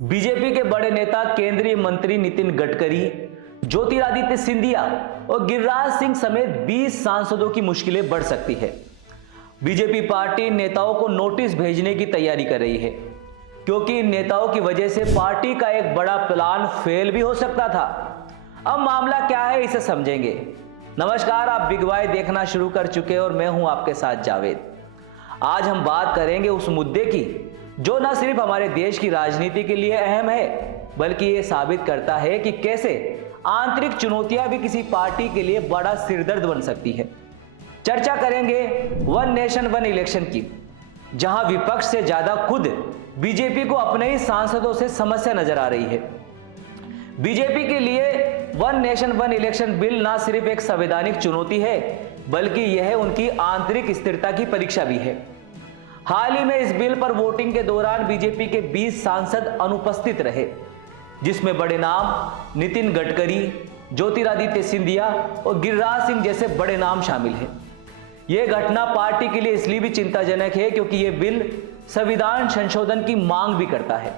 BJP के बड़े नेता केंद्रीय मंत्री नितिन गडकरी, ज्योतिरादित्य सिंधिया और गिरिराज सिंह समेत 20 सांसदों की मुश्किलें बढ़ सकती है। बीजेपी पार्टी नेताओं को नोटिस भेजने की तैयारी कर रही है, क्योंकि इन नेताओं की वजह से पार्टी का एक बड़ा प्लान फेल भी हो सकता था। अब मामला क्या है, इसे समझेंगे। नमस्कार, आप बिग वाई देखना शुरू कर चुके हैं और मैं हूं आपके साथ जावेद। आज हम बात करेंगे उस मुद्दे की जो न सिर्फ हमारे देश की राजनीति के लिए अहम है, बल्कि ये साबित करता है कि कैसे आंतरिक चुनौतियां भी किसी पार्टी के लिए बड़ा सिरदर्द बन सकती है। चर्चा करेंगे वन नेशन वन इलेक्शन की, जहां विपक्ष से ज्यादा खुद बीजेपी को अपने ही सांसदों से समस्या नजर आ रही है। बीजेपी के लिए one nation one election bill ना सिर्फ एक संवैधानिक चुनौती है, बल्कि यह उनकी आंतरिक स्थिरता की परीक्षा भी है। हाल ही में इस बिल पर वोटिंग के दौरान बीजेपी के 20 सांसद अनुपस्थित रहे, जिसमें बड़े नाम नितिन गडकरी, ज्योतिरादित्य सिंधिया और गिरिराज सिंह जैसे बड़े नाम शामिल हैं। यह घटना पार्टी के लिए इसलिए भी चिंताजनक है क्योंकि यह बिल संविधान संशोधन की मांग भी करता है।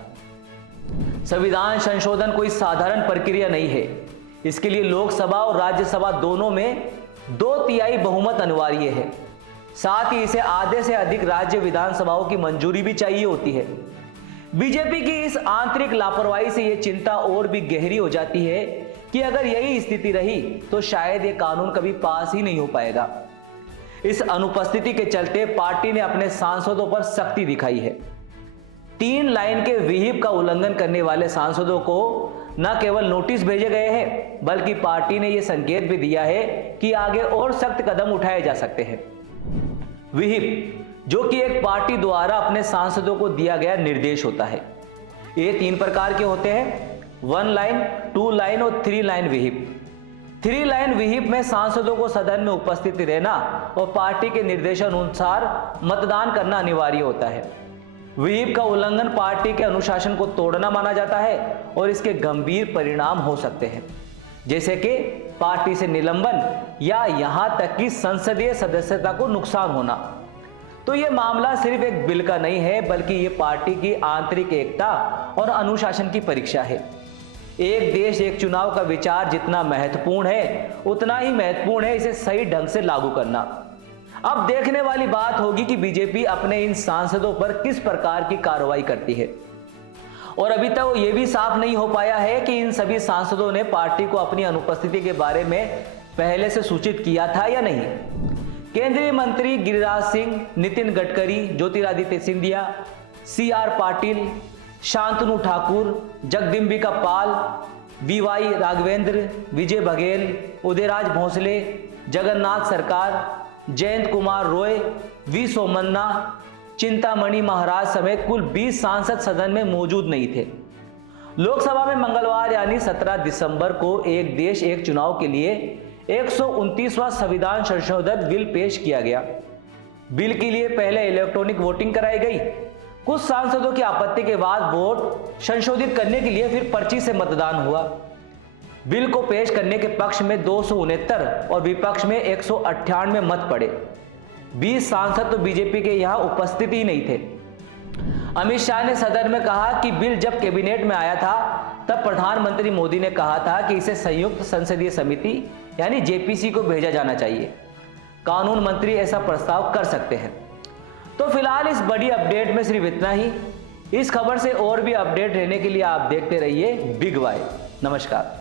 संविधान संशोधन कोई साधारण प्रक्रिया नहीं है। इसके लिए लोकसभा और राज्यसभा दोनों में 2/3 बहुमत अनिवार्य है। साथ ही इसे आधे से अधिक राज्य विधानसभाओं की मंजूरी भी चाहिए होती है। बीजेपी की इस आंतरिक लापरवाही से यह चिंता और भी गहरी हो जाती है कि अगर यही स्थिति रही तो शायद यह कानून कभी पास ही नहीं हो पाएगा। इस अनुपस्थिति के चलते पार्टी ने अपने सांसदों पर सख्ती दिखाई है। 3 लाइन के विहिप का उल्लंघन करने वाले सांसदों को न केवल नोटिस भेजे गए हैं, बल्कि पार्टी ने यह संकेत भी दिया है कि आगे और सख्त कदम उठाए जा सकते हैं। विहिप, जो कि एक पार्टी द्वारा अपने सांसदों को दिया गया निर्देश होता है। ये 3 प्रकार के होते हैं: 1 लाइन, 2 लाइन और 3 लाइन विहिप। 3 लाइन विहिप में सांसदों को सदन में उपस्थित रहना और पार्टी के निर्देशानुसार मतदान करना अनिवार्य होता है। विहिप का उल्लंघन पार्टी के अनुशासन को तोड़ना माना जाता है और इसके गंभीर परिणाम हो सकते हैं, जैसे कि पार्टी से निलंबन या यहां तक कि संसदीय सदस्यता को नुकसान होना। तो यह मामला सिर्फ एक बिल का नहीं है, बल्कि यह पार्टी की आंतरिक एकता और अनुशासन की परीक्षा है। एक देश एक चुनाव का विचार जितना महत्वपूर्ण है, उतना ही महत्वपूर्ण है इसे सही ढंग से लागू करना। अब देखने वाली बात होगी कि बीजेपी अपने इन सांसदों पर किस प्रकार की कार्रवाई करती है। और अभी तक यह भी साफ नहीं हो पाया है कि इन सभी सांसदों ने पार्टी को अपनी अनुपस्थिति के बारे में पहले से सूचित किया था या नहीं। केंद्रीय मंत्री गिरिराज सिंह, नितिन गडकरी, ज्योतिरादित्य सिंधिया, CR पाटिल, शांतनु ठाकुर, जगदम्बिका पाल, VY राघवेंद्र, विजय बघेल, उदयराज भोसले, जगन्नाथ सरकार, जयंत कुमार रॉय, V सोमन्ना, चिंतामणि महाराज समेत कुल 20 सांसद सदन में मौजूद नहीं थे। लोकसभा में मंगलवार यानी 17 दिसंबर को एक देश एक चुनाव के लिए 129वां संविधान संशोधन बिल पेश किया गया। बिल के लिए पहले इलेक्ट्रॉनिक वोटिंग कराई गई। कुछ सांसदों की आपत्ति के बाद वोट संशोधित करने के लिए फिर पर्ची से मतदान हुआ। बिल को पेश करने के पक्ष में 269 और विपक्ष में 198 मत पड़े। 20 सांसद तो बीजेपी के यहां उपस्थित ही नहीं थे। अमित शाह ने सदन में कहा कि बिल जब कैबिनेट में आया था तब प्रधानमंत्री मोदी ने कहा था कि इसे संयुक्त संसदीय समिति यानी JPC को भेजा जाना चाहिए। कानून मंत्री ऐसा प्रस्ताव कर सकते हैं। तो फिलहाल इस बड़ी अपडेट में सिर्फ इतना ही। इस खबर से और भी अपडेट रहने के लिए आप देखते रहिए बिग वाई। नमस्कार।